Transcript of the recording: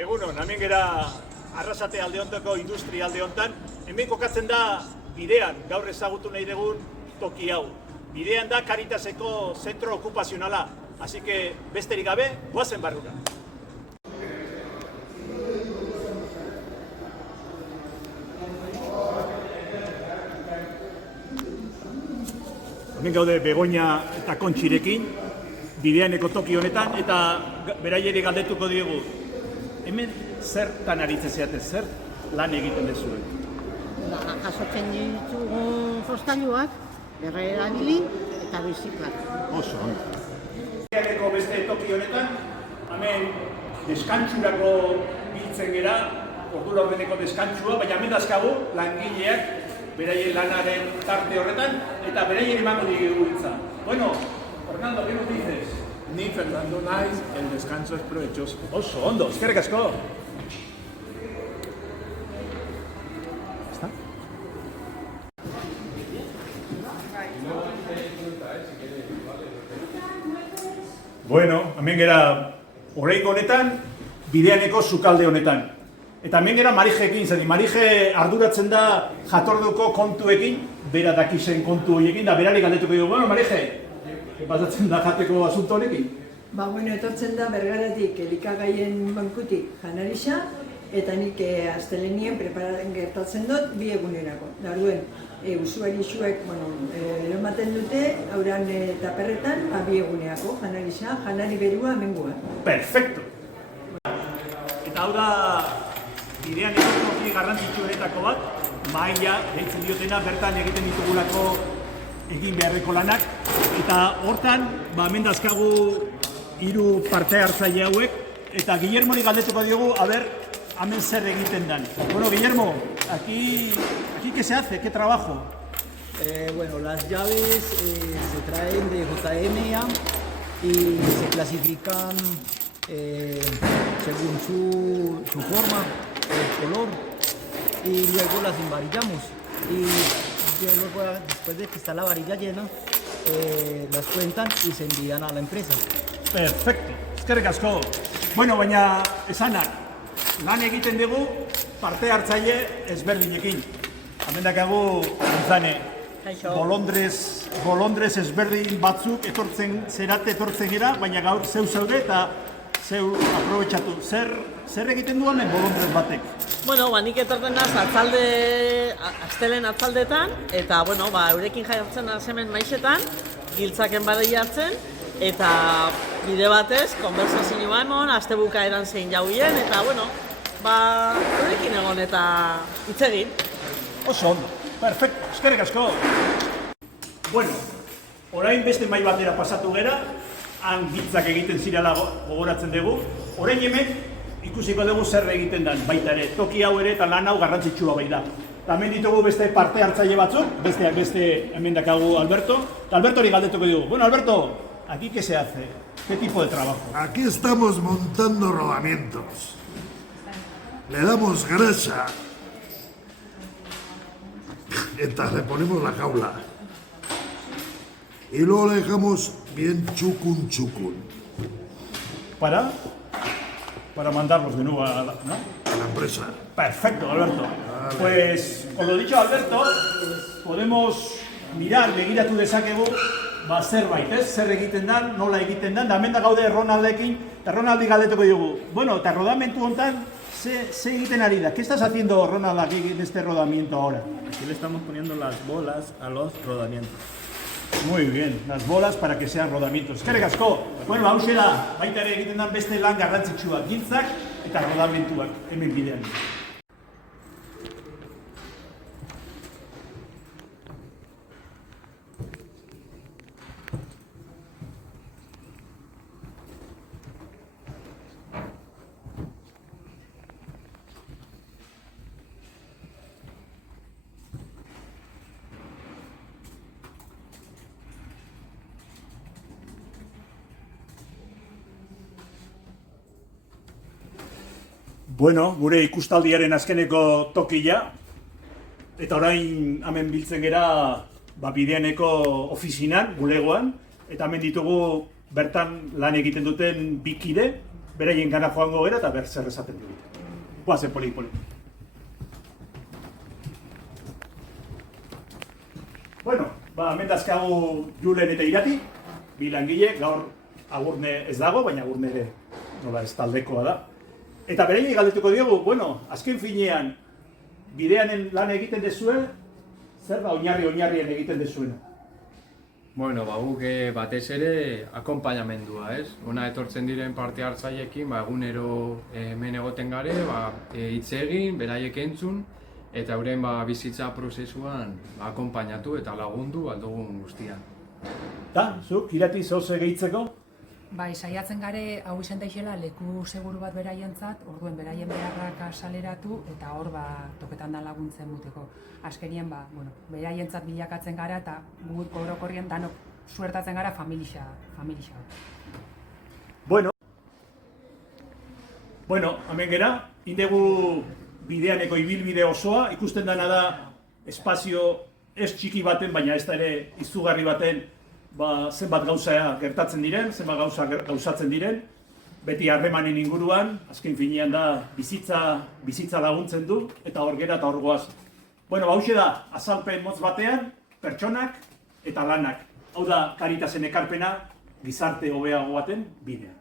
Egunon, hemen gera Arrasate alde hontako industria alde hontan, hemen kokatzen da bidean, gaur ezagutu nahi dugun toki hau. Bidean da Caritaseko zentro okupazionala, así que besterik gabe, goazen barrura. Hemen gaude Begoña eta Kontxirekin, bideaneko toki honetan, eta beraieri galdetuko diegu. Hemen zertan aritzen zeate, zer lan egiten dezuen? Jasotzen ditugun jostailuak, erabili eta biziklak. Oso, bideaneko beste toki honetan, hemen deskantsurako biltzen gera, ordu laurdeneko deskantsua, baina hemen dazkagu langileak beraien lanaren tarte horretan, eta beraien emango digu hitza. Bueno, Fernando, ¿qué nos dices? Ni Fernando naiz, el descanso es provechoso. Oso, ondo, eskerrik asko. ¿Está? Bueno, hemen gera oraingo honetan, bideaneko sukalde honetan. Eta hemen gera Marijeekin, zari Marije arduratzen da jatorduko kontuekin, bera dakisen kontu horiekin, da berari galdetuko dugu, bueno, Marije, pasatzen da jateko asunto honekin? Bueno, etortzen da Bergaratik elikagaien bankutik janarisa, eta nik astelenien prepararen gertatzen dut bi egunerako. Daruen, usuarisuek eramaten dute, hauran taperretan, bi egunerako janarisa, janari berua amengua. Perfecto! Eta hau da, bidean toki garrantzitsuenetako bat, maila, deitzen diotena, bertan egiten ditugulako egin beharreko lanak, eta hortan, hemen dazkagu 3 parte hartzaile hauek, eta Guillermori galdetuko diogu, hemen zer egiten dan. Bueno, Guillermo, aquí ¿qué se hace? ¿Qué trabajo? Las llaves se traen de JMA y se clasifican según su forma, el color, y luego las embarillamos. Y luego, después de que está la varilla llena, las cuentan y se envían a la empresa. Perfecto, eskerrik asko. Bueno, baina esanak, lan egiten dugu parte hartzaile ezberdinekin. Hemen dakagu, Gonzane, bolondrez ezberdin batzuk etortzen gera, baina gaur zeu zaude eta zeu aprobetxatu. Zer egiten du hemen bolondrez batek? Nik etorten naz astelen atzaldetan, eta eurekin jartzen hemen maizetan, giltzaken badei hartzen, eta bide batez, konversazioa emon, astebuka eran zein jauien, eta eurekin egon eta hitz egin. Oso ondo, perfecto, eskerrik asko. Bueno, orain beste mai batera pasatu gera, han giltzak egiten zirela gogoratzen dugu, orain hemen ikusiko dugu zer egiten den, baita ere, toki hau ere eta lan hau garrantzitsua bai da. Hemen ditugu beste parte hartzaile batzuk, besteak beste hemen dakagu Alberto, eta Albertori galdetuko dugu. Bueno, Alberto, ¿aquí qué se hace? ¿Qué tipo de trabajo? Aquí estamos montando rodamientos. Le damos grasa. Entonces le ponemos la jaula. Y luego le dejamos bien chucun. ¿Para mandarlos de nuevo a la empresa. Perfecto, Alberto. Vale. Pues, con lo dicho, Alberto, podemos mirar, begiratu dezakegu, zerbait, zer egiten dan, nola egiten dan, da hemen da gaude Ronaldekin, eta Ronaldi galdetuko dugu. Bueno, eta rodamentu hontan, ze egiten ari da? ¿Qué estás haciendo, Ronald, aquí en este rodamiento ahora? Aquí le estamos poniendo las bolas a los rodamientos. Muy bien, las bolas para que sean rodamientos. Eskerrik asko. Bueno, hauxe da, baita ere egiten dan beste lan garrantzitsua, giltzak eta rodamentuak hemen bidean. Bueno, gure ikustaldiaren azkeneko tokia, eta orain hemen biltzen gera bideaneko ofizinan, bulegoan, eta hemen ditugu bertan lan egiten duten bi kide, beraien gana joango gara eta zer esaten digute. Guazen poli. Bueno, hemen dazkagu Julen eta Irati, bi langile, gaur Agurne ez dago, baina Agurne ere nola ez taldekoa da. Eta beraiei galdetuko diogu, azken finean, bidean lan egiten dezue, zer da oinarrien egiten dezuena? Bueno, guk batez ere akonpainamendua, ez? Hona etortzen diren parte hartzaileekin, egunero hemen egoten gare, hitz egin, beraiek entzun, eta euren bizitza prozesuan akonpainatu eta lagundu aldugun guztian. Da, zuk, Irati, zoze gehitzeko? Bai, saiatzen gare hau izan daixela leku seguru bat beraientzat, orduen beraien beharrak asaleratu eta hor toketan da laguntzen muteko. Azkenien, beraientzat bilakatzen gara eta guk orokorrien danok suertatzen gara familia. Bueno, hemen gera, indegu bideaneko ibilbide osoa, ikusten dena da espazio ez txiki baten, baina ez da ere izugarri baten zenbat gauza gertatzen diren, zenbat gauza gauzatzen diren, beti harremanen inguruan, azken finean da bizitza laguntzen du, eta hor gera eta hor goaz. Hauxe da, azalpen motz batean, pertsonak eta lanak. Hau da, Caritasen ekarpena, gizarte hobeago baten bidea.